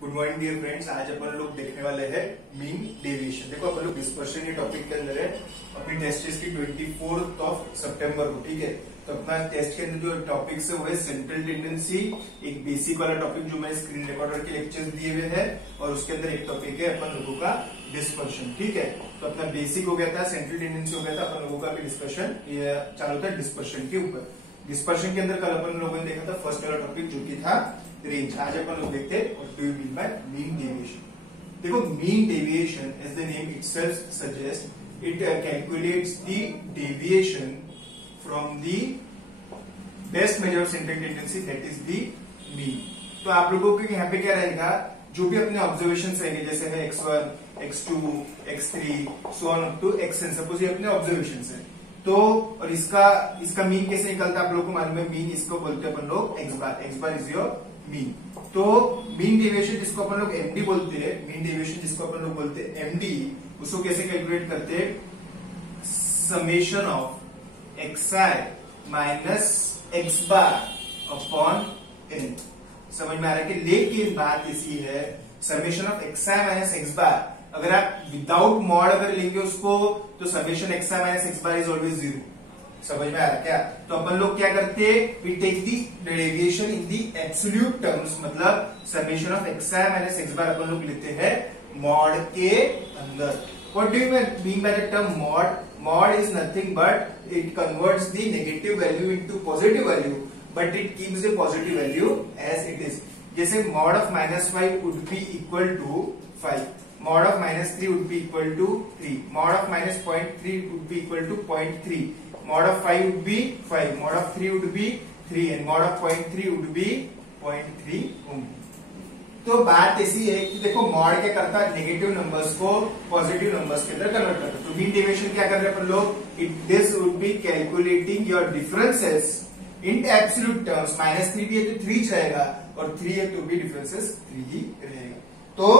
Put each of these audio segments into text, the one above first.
Good morning dear friends. आज अपन लोग देखने वाले हैं मीन डेविएशन। देखो अपन लोग डिस्पर्शन के टॉपिक के अंदर है। अपनी टेस्ट सीरीज की 24 सितंबर को, ठीक है। तो अपना टेस्ट के अंदर जो टॉपिक्स है वो है सेंट्रल टेंडेंसी, एक बेसिक वाला टॉपिक जो मैं स्क्रीन रिकॉर्डर के लेक्चर्स दिए हुए हैं, और उसके अंदर एक टॉपिक है अपन लोगों का डिस्पर्शन, ठीक है। तो अपना बेसिक हो गया था, सेंट्रल टेंडेंसी हो गया था, अपन लोगों का भी डिस्कशन चालू था डिस्पर्शन के ऊपर। डिस्पर्शन के अंदर कल अपन लोगों ने देखा था फर्स्ट वाला टॉपिक जो कि था रेंज। आज अपन लोग देखते हैं what do you mean by mean deviation. देखो mean deviation as the name itself suggest, it calculates the deviation from the best measure of central tendency, that is the mean. तो आप लोगों को यहाँ पे क्या रहेगा, जो भी अपने ऑब्जर्वेशन रहेंगे, जैसे है x1, x2, x3 so on up to xn, suppose ये अपने ऑब्जर्वेशन है। तो और इसका मीन कैसे निकलता है आप लोगों को मालूम है। मीन इसको बोलते हैं अपन लोग x bar is your mean. तो मीन डेविएशन जिसको अपन लोग एमडी बोलते हैं, मीन डेविएशन जिसको अपन लोग बोलते हैं एमडी, उसको कैसे कैलकुलेट करते हैं, summation of xi minus x bar upon n। समझ में आ रहा है कि लेकिन बात ऐसी है, summation of xi minus x बार अगर आप विदाउट मॉड अगर लेंगे उसको, तो summation xi minus x bar is always 0। समझ में आ रहा क्या। तो अपन लोग क्या करते हैं, we take the deviation in the absolute terms, मतलब summation of xi minus x bar अपन लोग लेते हैं मॉड के अंदर। What do you mean by the term mod? Mod is nothing but it converts the negative value into positive value, but it keeps the positive value as it is. जैसे mod of -5 would be equal to 5, mod of -3 would be equal to 3, mod of -0.3 would be equal to 0.3, mod of 5 would be 5, mod of 3 would be 3, and mod of 0.3 would be 0.3 only। तो बात ऐसी है कि देखो mod क्या करता है, negative numbers को पॉजिटिव नंबर्स के अंदर कन्वर्ट करता है। तो मीन डेविएशन क्या कर रहे हैं अपन लोग, this would be calculating your differences in absolute terms. -3 भी है तो 3 रहेगा, और 3 है तो भी डिफरेंसेस 3 ही रहेगा। तो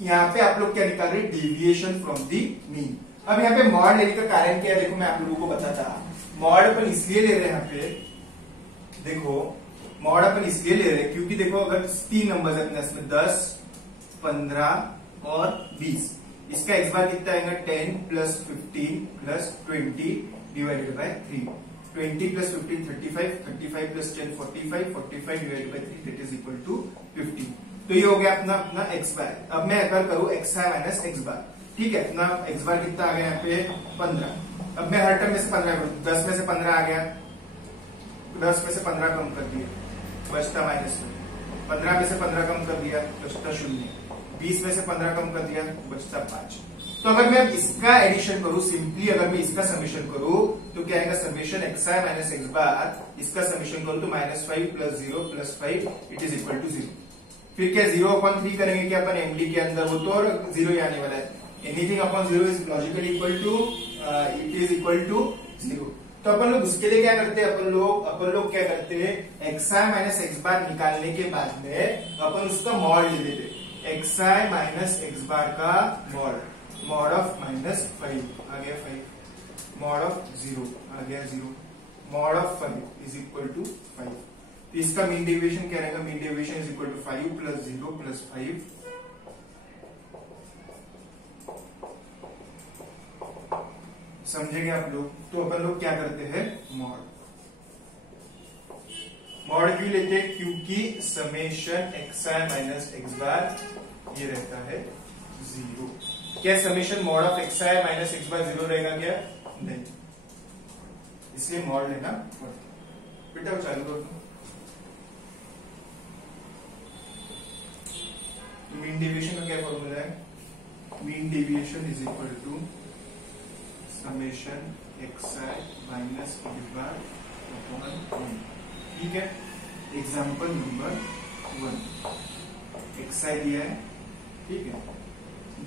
यहाँ पे आप लोग क्या निकाल रहे हैं, डेविएशन फ्रॉम दी मीन। अब यहाँ पे मॉड लेने का कारण क्या है, देखो मैं आप लोगों को बताता। मॉड अपन इसलिए ले रहे हैं यहाँ पे, देखो मॉड अपन इसलिए ले रहे हैं क्योंकि देखो अगर 3 नंबर है अपने इसमें 10, 15 और 20, इसका x बार कितना आएगा, 10 plus 15 plus 20 divided by 3। 20 plus 15 35, 35 plus 10 45, 45 divided by 3 that is equal to 50। तो ये हो गया अपना x बार। अब मैं अगर करूं xi माइनस x बार, ठीक है। अपना x बार कितना आ गया यहाँ पे 15। अब मैं हर टर्म में से 15 करूं, 10 में से 15 आ गया, 10 में से 15 कम कर दिया बचता -1, 15 में से 15 कम कर दिया बचता 0, 20 में से 15 कम कर दिया बचता 5। तो अगर मैं इसका एडिशन करूं, सिंपली अगर मैं इसका समेशन करूं तो क्या आएगा, summation xi minus x bar, इसका समेशन करूं तो -5 plus 0 plus 5 it is equal to 0। फिर क्या 0/3 करेंगे क्या अपन एमडी के अंदर, वो तो और 0 ही आने वाला है। Anything upon 0 is logically equal to it is equal to 0। तो अपन लोग उसके लिए क्या करते हैं, अपन लोग क्या करते हैं, xi माइनस x बार निकालने के बाद में अपन उसका मॉड ले लेते। xi माइनस x बार का मॉड ऑफ -5 आ गया 5, मॉड ऑफ 0 आ गया 0, mod of 5 is equal to 5। तो इसका मीन डेविएशन क्या रहेगा, mean deviation is equal to 5 plus 0 plus 5। समझेंगे आप लोग। तो अपन लोग क्या करते हैं, मॉड क्यों लेते हैं, क्योंकि समेशन xi माइनस x बार ये रहता है 0। क्या summation mod of xi minus x बार 0 रहेगा क्या, नहीं, इसलिए मॉड लेना पड़ता। बेटा चालू करो। मीन डेविएशन का क्या फॉर्मूला है, mean deviation is equal to summation xi minus x bar upon 1, ठीक है। एग्जांपल नंबर 1, xi दिया है, ठीक है,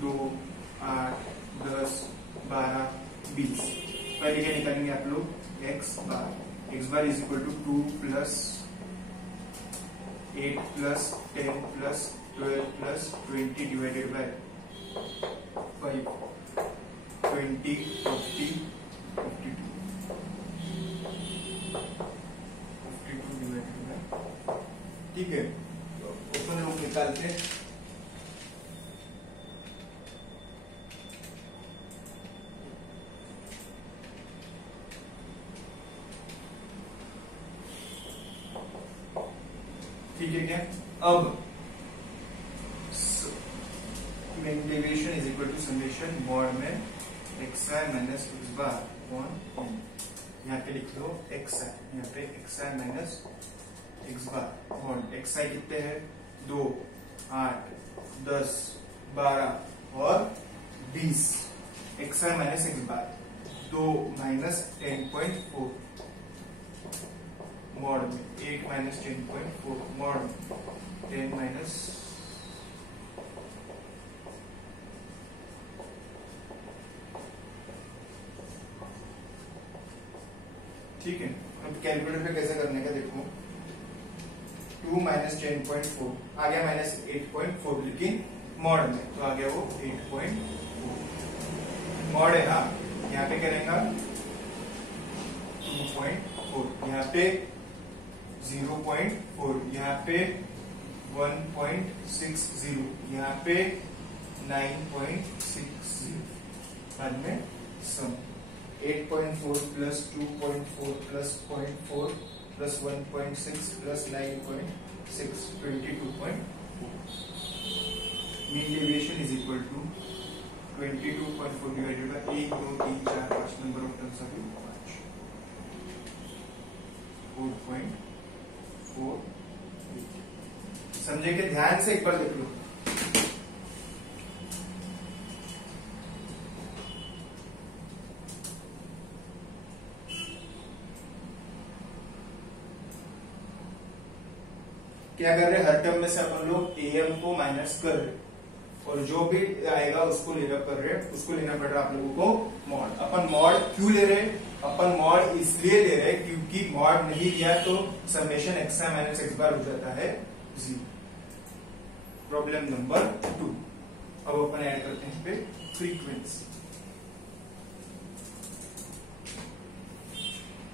2, 8, 10, 12, 20। पहले क्या निकालेंगे आप लोग, x bar is equal to 2 plus 8 plus 10 plus 12 plus 20 divided by 5, 20, 40, 52 divided by, ठीक है। अपन लोग निकालते हैं। ठीक है क्या? अब mean deviation is equal to summation mod में xi minus x bar upon n। यहाँ पे लिख लो xi, यहाँ पे xi minus x bar mod xi कितने हैं? 2, 8, 10, 12 और 20। xi माइनस एक्स बार 2 माइनस 10.4 मॉड में 8 माइनस 10.4 मॉड में 10 माइनस ठीक है। अब कैलकुलेटर पे कैसे करने का देखो। 2 माइनस 10.4 आ गया माइनस 8.4, लेकिन मॉड में तो आ गया वो 8.4 मॉड है ना। यहाँ पे करेंगे 2.4, यहाँ पे 0.4, यहाँ पे 1.60, यहाँ पे 9.60, बाद में sum 8.4 plus 2.4 plus 0.4 plus 1.6 plus 9.6 22.4। Mean deviation is equal to 22.4 divided by 1, 2, 3, 4, 5 number of terms अभी 4.4। समझे कि ध्यान से एक बार देख लो। क्या कर रहे हैं? हर टर्म में से अपन लोग am को माइनस कर रहे और जो भी आएगा उसको लेना कर रहे हैं, उसको लेना पड़ रहा है आप लोगों को मॉड। अपन मॉड क्यों ले रहे हैं? अपन मॉड इसलिए ले रहे हैं क्योंकि मॉड नहीं लिया तो समेशन xi माइनस एक्स बार हो जाता है 0। Problem number 2। अब अपन ऐड करते हैं पे फ्रीक्वेंसी।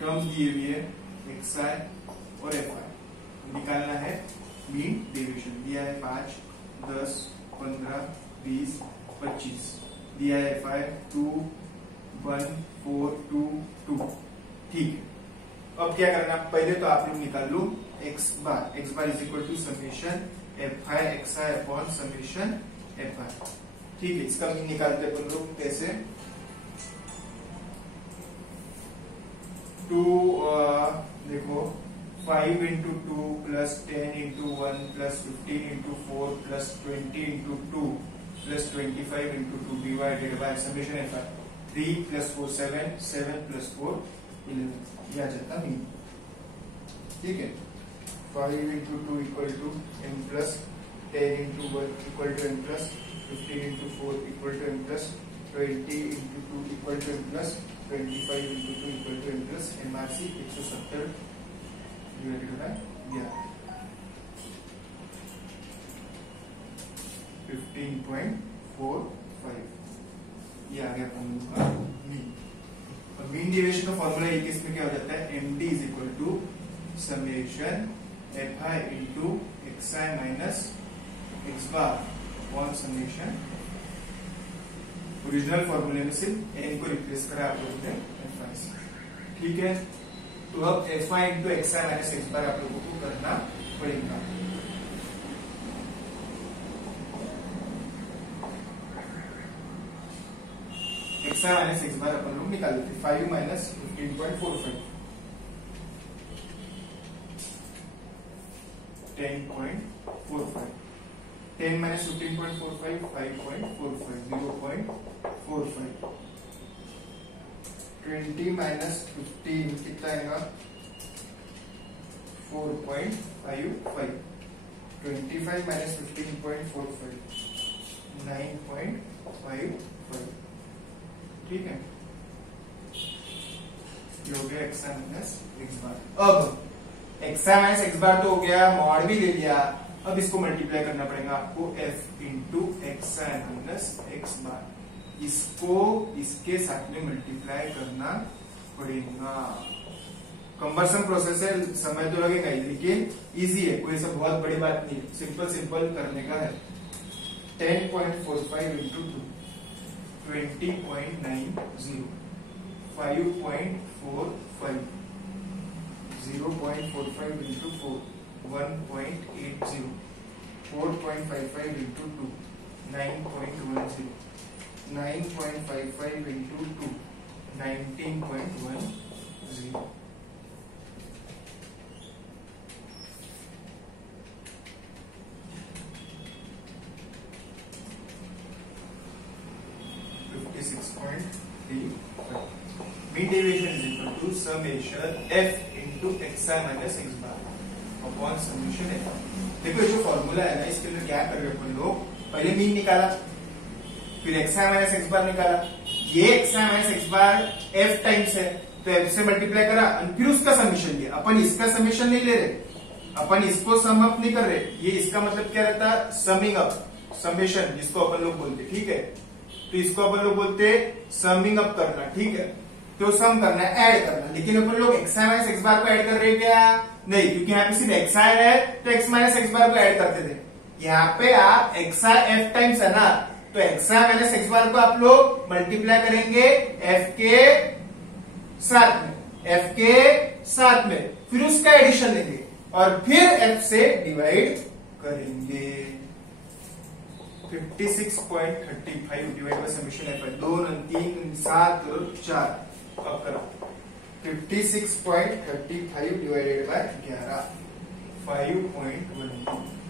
टर्म दिए हुए है xi और fi, निकालना है मीन डेविएशन। दिया है 5, 10, 15, 20, 25। दिया है fi 2, 1, 4, 2, 2। ठीक है। अब क्या करना, पहले तो आप लोग निकाल लो x bar is equal to summation fi xi upon summation fi। ठीक है, इसका मीन निकालते हैं अपन लोग कैसे। 2 देखो 5 into 2 plus 10 into 1 plus 15 into 4 plus 20 into 2 plus 25 into 2 divided by summation fi 3 plus 4 7 7 plus 4 11 यह आ जाता है। ठीक है, 5 into 2 equal to m plus 10 into 1 equal to m plus 15 into 4 equal to m plus 20 into 2 equal to m plus 25 into 2 equal to m plus MRC 170 divided by 15.45। ये आ गया अपन लोग का mean. और मीन डेविएशन का formula एक इसमें क्या हो जाता है, md is equal to summation fi into xi minus x bar upon summation. Original फॉर्मूले में सिर्फ n को रिप्लेस करा आप लोगों ने fi से। ठीक है, तो अब fi into xi minus x bar आप लोगों को करना पड़ेगा। xi माइनस एक्स बार अपन लोग निकाल लेते। 5 माइनस 15.45 10.45 10 माइनस 15.45 5.45 0.45 20 माइनस 15 कितना आएगा 4.55 25 माइनस 15.45 9.55। ठीक है, ये हो गया एक्स माइनस एक्स बार। अब एक्स माइनस एक्स बार तो हो गया, मॉड भी ले लिया। अब इसको मल्टीप्लाई करना पड़ेगा आपको f into x minus x bar. इसको इसके साथ में मल्टीप्लाई करना पड़ेगा। कंबरसन प्रोसेस है, समय तो लगेगा ही, लेकिन इजी है, कोई सब बहुत बड़ी बात नहीं है, सिंपल सिंपल करने का है। 10.45 into 2 20.90 5.45 0.45 into 4 1.80 4.55 into 2 9.10 9.55 into 2 19.10 56.35. Mean deviation is equal to summation f into xi minus x bar upon summation f. देखो ये जो फॉर्मूला है ना, इसके अंदर क्या कर रहे हैं अपन लोग, पहले मीन निकाला, फिर xi minus x bar निकाला, ये xi minus x bar f times है तो f से मल्टीप्लाई करा और फिर उसका समीशन लिया। अपन इसका समीशन नहीं ले रहे, अपन इसको सम अप नहीं कर रहे, ये इसका मतलब क्या रहता है, समिंग अप, समेशन जिसको अपन लोग बोलते, ठीक है। तो इसको अपन लोग बोलते समिंग अप करना, ठीक है। तो सम करना है, ऐड करना, लेकिन अपन लोग xi माइनस x बार को ऐड कर रहे हैं क्या, नहीं, क्योंकि यहाँ पे सिर्फ xi है तो x माइनस x बार को ऐड करते थे। यहाँ पे आप xi f टाइम्स है ना, तो xi माइनस x बार को आप लोग मल्टीप्लाई करेंगे f के साथ में, फिर उसका एडिशन लेंगे और फिर f से डिवाइड करेंगे। 56.35 डिवाइड बाय समीशन एफ, 2 3 7 4, अब करो 56.35 डिवाइडेड बाय 11 5.12,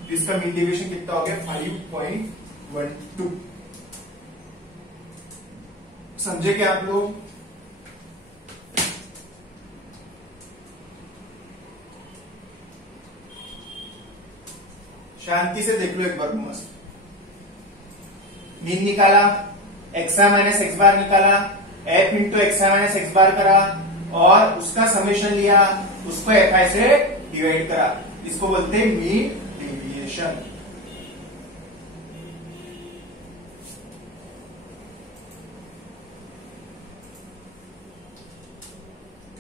तो इसका मीन डेविएशन कितना हो गया, 5.12। समझे क्या आप लोग? शांति से देख लो एक बार मस्त। मीन निकाला, xi माइनस x बार निकाला, f into xi minus x बार करा और उसका समेशन लिया, उसको fi से डिवाइड करा, इसको बोलते हैं मीन डेविएशन।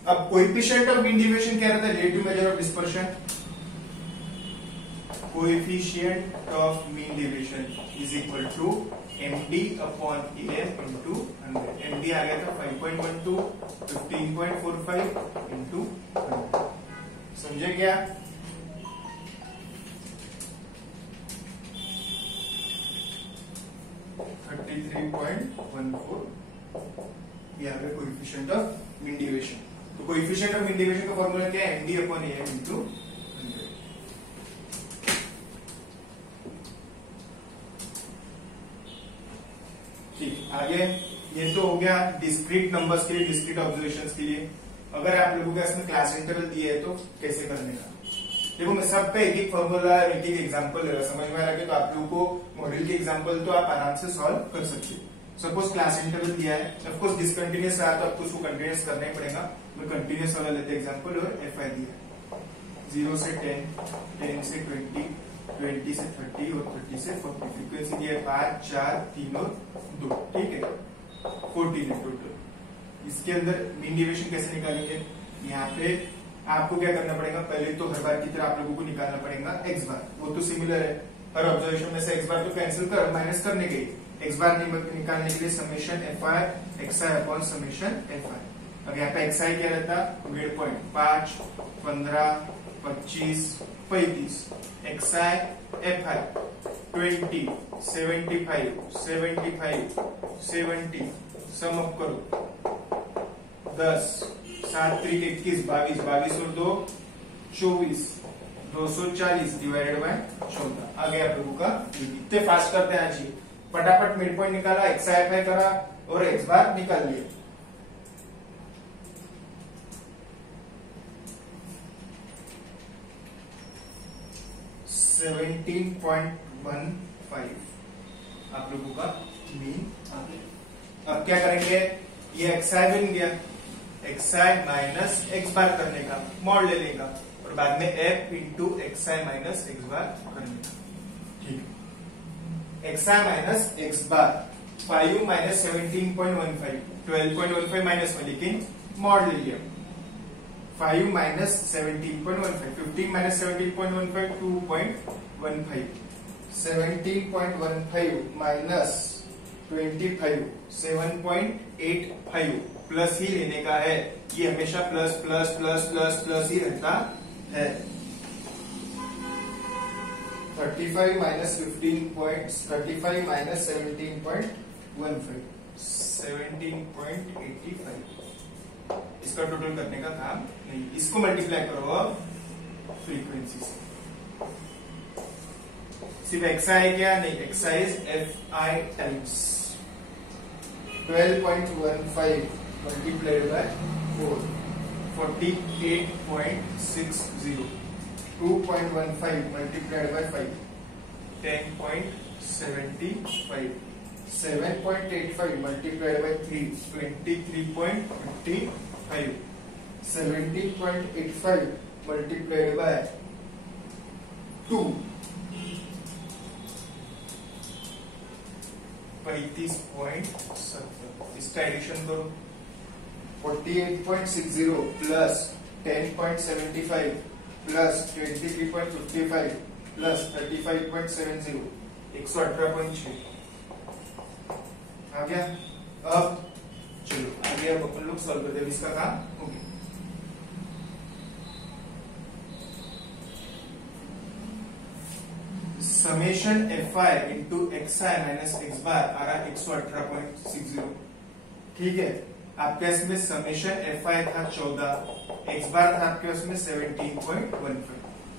अब कोएफिशिएंट ऑफ मीन डेविएशन क्या रहता है, relative measure of dispersion. Coefficient of mean deviation is equal to MD upon AM into 100। MD आ गया था 5.12, 15.45 इंटू 100। समझे क्या? ये आ गया कोएफिशिएंट ऑफ मीन डेविएशन। तो कोएफिशिएंट ऑफ मीन डेविएशन का फॉर्मूला क्या है, MD अपॉन AM इंटू 100। आगे ये तो हो गया डिस्क्रीट नंबर्स के लिए, डिस्क्रीट ऑब्जर्वेशंस के लिए। अगर आप लोगों को इसमें क्लास इंटरवल दिए है तो कैसे करने का, देखो मैं सब पे एक एक फॉर्मूला, एक एक एग्जांपल ले रहा, समझ में आ रहा है तो आप लोगों को मॉड्यूल के एग्जांपल तो आप आराम से सॉल्व कर सकते हो। सपोज क्लास इंटरवल दिया है, ऑफकोर्स डिसकंटिन्यूअस रहा तो आपको उसको कंटिन्यूअस करना ही पड़ेगा। मैं कंटिन्यूअस वाला लेते एग्जाम्पल, और FI दिया 0 से 10, 10 से 20, 20 से 30 और 30 से 40। फ्रीक्वेंसी दिया है 5, 4, 3 और 2, ठीक है, 14 है टोटल। इसके अंदर मीन डेविएशन कैसे निकालेंगे, यहाँ पे आपको क्या करना पड़ेगा, पहले तो हर बार की तरह आप लोगों को निकालना पड़ेगा x बार, वो तो सिमिलर है, हर ऑब्जर्वेशन में से x बार तो कैंसिल कर, माइनस करने के लिए x बार निकालने के लिए summation FI xi upon summation FI। अब यहाँ पे xi क्या रहता, mid point 5, 15, 25, 35, xi FI 20, 75, 75, 70, sum up करो 10, 7 3 21, 22, 22 और 2 24, 240 डिवाइडेड बाय 14। आ गया आप लोगों का। इतने फास्ट करते हैं आज ही, फटाफट मिड पॉइंट निकाला, xi FI करा और x बार निकाल लिया। आप लोगों का मीन आ गया। अब क्या करेंगे, ये xi बन गया, xi माइनस x बार करने का, मॉड ले लेगा और बाद में f into xi minus x बार करने का, ठीक है। xi माइनस x बार 5 माइनस 17.15, 12.15 माइनस में, लेकिन मॉड ले लिया। 5 minus 17.15. 15 minus 17.15, 2.15. 17.15 minus 25, 7.85 प्लस ही लेने का है। ये हमेशा plus plus plus plus plus ही रहता है। 35 minus 17.15, 17.85, इसका टोटल करने का काम नहीं। इसको मल्टीप्लाई करो अब फ्रीक्वेंसी से। सिर्फ एक्सआई है क्या? नहीं, XI F I times 12.15 multiplied by 4, 48.60, 2.15 multiplied by 5, 10.75, 7.85 multiplied by 3, 23.55, 17.85 multiplied by 2, 35.70। इसका एडिशन करो। 48.60 प्लस 10.75 प्लस 23.55 प्लस 35.70, 118.6 आ गया। अब चलो आगे अब अपन लोग सॉल्व करते हैं, इसका काम हो गया। Summation F I into x I minus x bar आ रहा 118.60। ठीक है, आपके इसमें समेशन एफ आई था 14, एक्स बार था आपके उसमें 17.15।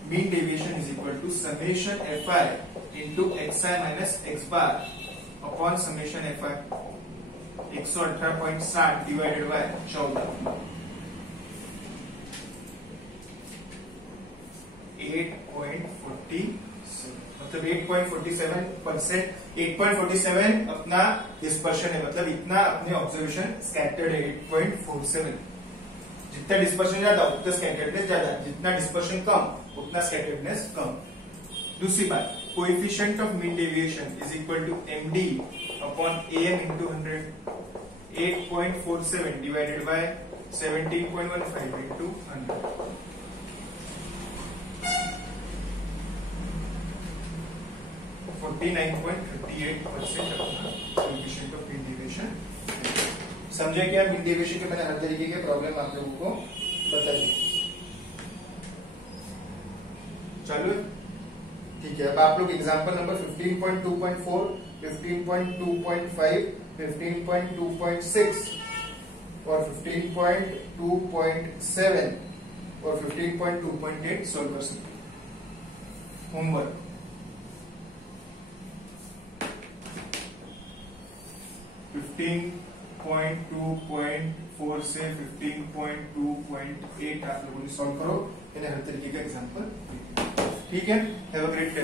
Mean deviation is equal to summation F I into x I minus x bar upon summation F I 118.60 divided by 14, 8.47, मतलब 8.47%। 8.47 अपना डिस्पर्शन है, मतलब इतना अपने ऑब्जर्वेशन स्कैटर्ड है। 8.47, जितना डिस्पर्शन ज्यादा उतना स्कैटर्डनेस ज्यादा, जितना डिस्पर्शन कम उतना स्कैटर्डनेस कम। दूसरी बात, coefficient of mean deviation is equal to MD upon M into 100। 8.47 divided by 17.15 into 100, 49.38% अपना कोएफिशिएंट ऑफ मीन डेविएशन। समझे क्या? मीन डेविएशन के मैंने हर तरीके के प्रॉब्लम आप लोगों को बता दी। चलो ठीक है, अब आप लोग एग्जांपल नंबर 15.2.4, 15.2.5, 15.2.6 और 15.2.7 और 15.2.8 सॉल्व कर सकते। होमवर्क 15.2.4 से 15.2.8 आप लोगों ने सॉल्व करो। मैंने हर तरीके का एग्जांपल। ठीक है, हैव अ ग्रेट डे।